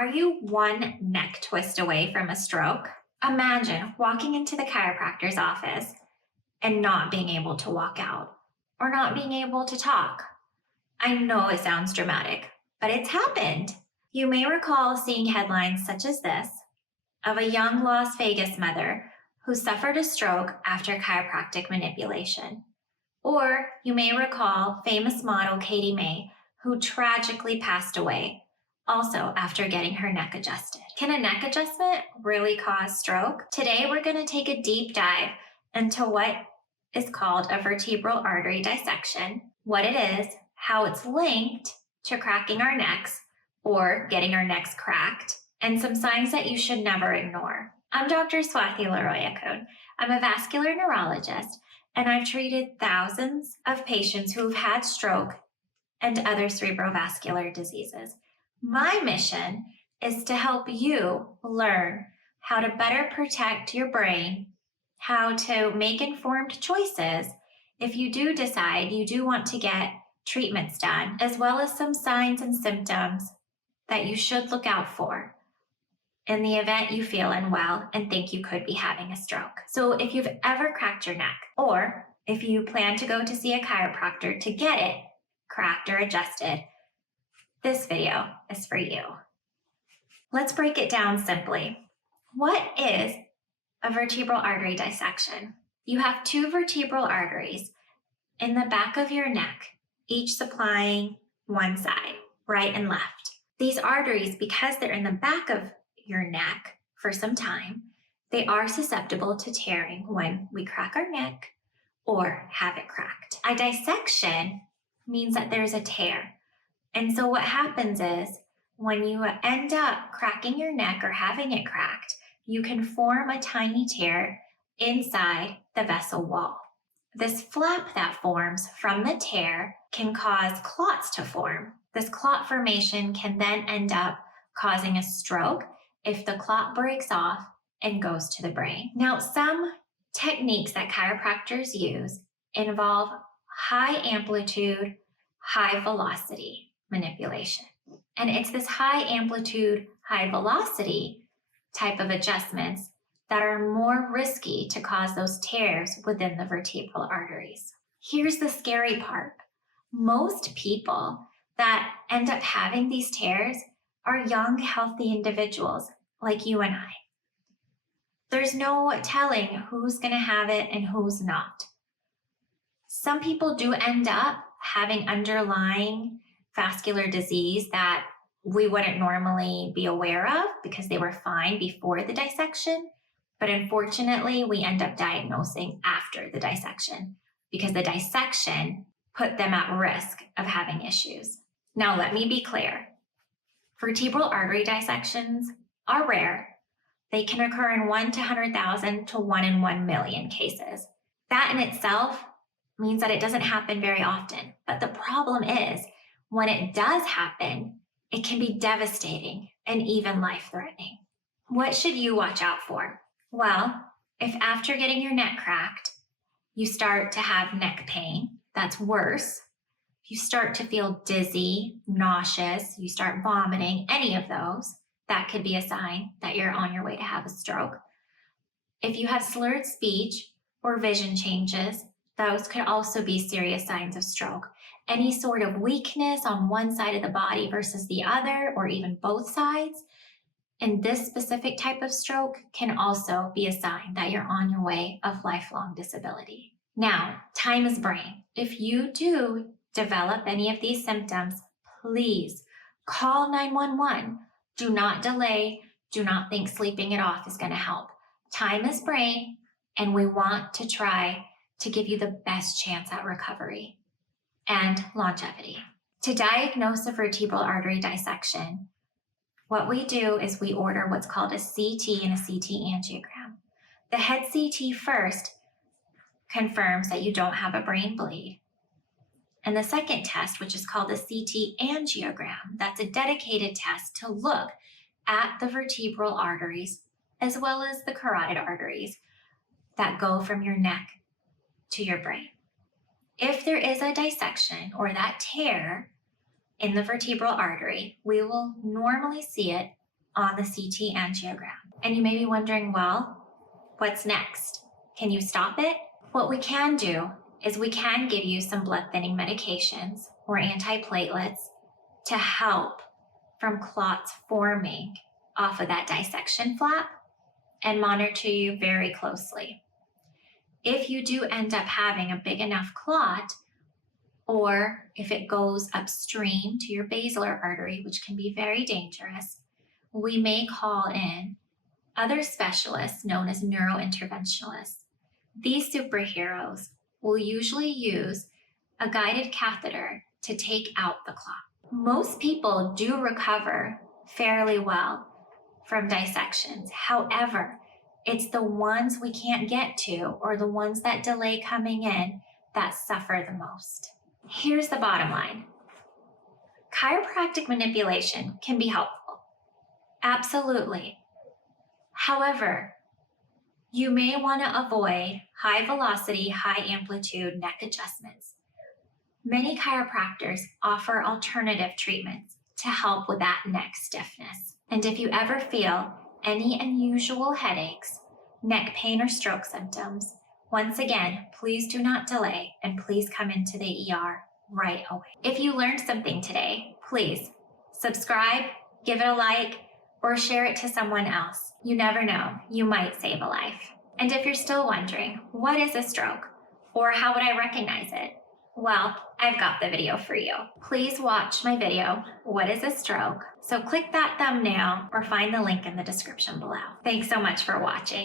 Are you one neck twist away from a stroke? Imagine walking into the chiropractor's office and not being able to walk out or not being able to talk. I know it sounds dramatic, but it's happened. You may recall seeing headlines such as this of a young Las Vegas mother who suffered a stroke after chiropractic manipulation. Or you may recall famous model Katie May, who tragically passed away also after getting her neck adjusted. Can a neck adjustment really cause stroke? Today, we're going to take a deep dive into what is called a vertebral artery dissection, what it is, how it's linked to cracking our necks or getting our necks cracked, and some signs that you should never ignore. I'm Dr. Swathi Laroyakun. I'm a vascular neurologist, and I've treated thousands of patients who've had stroke and other cerebrovascular diseases. My mission is to help you learn how to better protect your brain, how to make informed choices if you do decide you do want to get treatments done, as well as some signs and symptoms that you should look out for in the event you feel unwell and think you could be having a stroke. So if you've ever cracked your neck, or if you plan to go to see a chiropractor to get it cracked or adjusted, this video is for you. Let's break it down simply. What is a vertebral artery dissection? You have two vertebral arteries in the back of your neck, each supplying one side, right and left. These arteries, because they're in the back of your neck for some time, they are susceptible to tearing when we crack our neck or have it cracked. A dissection means that there's a tear. And so what happens is when you end up cracking your neck or having it cracked, you can form a tiny tear inside the vessel wall. This flap that forms from the tear can cause clots to form. This clot formation can then end up causing a stroke if the clot breaks off and goes to the brain. Now, some techniques that chiropractors use involve high amplitude, high velocity manipulation. And it's this high amplitude, high velocity type of adjustments that are more risky to cause those tears within the vertebral arteries. Here's the scary part. Most people that end up having these tears are young, healthy individuals like you and I. There's no telling who's going to have it and who's not. Some people do end up having underlying vascular disease that we wouldn't normally be aware of because they were fine before the dissection. But unfortunately, we end up diagnosing after the dissection because the dissection put them at risk of having issues. Now, let me be clear. Vertebral artery dissections are rare. They can occur in 1 to 100,000 to 1 in 1 million cases. That in itself means that it doesn't happen very often. But the problem is, when it does happen, it can be devastating and even life-threatening. What should you watch out for? Well, if after getting your neck cracked, you start to have neck pain, that's worse. If you start to feel dizzy, nauseous, you start vomiting, any of those, that could be a sign that you're on your way to have a stroke. If you have slurred speech or vision changes, those could also be serious signs of stroke. Any sort of weakness on one side of the body versus the other, or even both sides, in this specific type of stroke can also be a sign that you're on your way of lifelong disability. Now, time is brain. If you do develop any of these symptoms, please call 911. Do not delay. Do not think sleeping it off is going to help. Time is brain, and we want to try to give you the best chance at recovery and longevity. To diagnose a vertebral artery dissection, what we do is we order what's called a CT and a CT angiogram. The head CT first confirms that you don't have a brain bleed. And the second test, which is called the CT angiogram, that's a dedicated test to look at the vertebral arteries as well as the carotid arteries that go from your neck to your brain. If there is a dissection or that tear in the vertebral artery, we will normally see it on the CT angiogram. And you may be wondering, well, what's next? Can you stop it? What we can do is we can give you some blood thinning medications or antiplatelets to help from clots forming off of that dissection flap and monitor you very closely. If you do end up having a big enough clot, or if it goes upstream to your basilar artery, which can be very dangerous, we may call in other specialists known as neurointerventionalists. These superheroes will usually use a guided catheter to take out the clot. Most people do recover fairly well from dissections. However, it's the ones we can't get to or the ones that delay coming in that suffer the most. Here's the bottom line. Chiropractic manipulation can be helpful. Absolutely. However, you may want to avoid high velocity, high amplitude neck adjustments. Many chiropractors offer alternative treatments to help with that neck stiffness. And if you ever feel any unusual headaches, neck pain, or stroke symptoms, once again, please do not delay and please come into the ER right away. If you learned something today, please subscribe, give it a like, or share it to someone else. You never know, you might save a life. And if you're still wondering, what is a stroke? Or how would I recognize it? Well, I've got the video for you. Please watch my video, What is a Stroke? So click that thumbnail or find the link in the description below. Thanks so much for watching.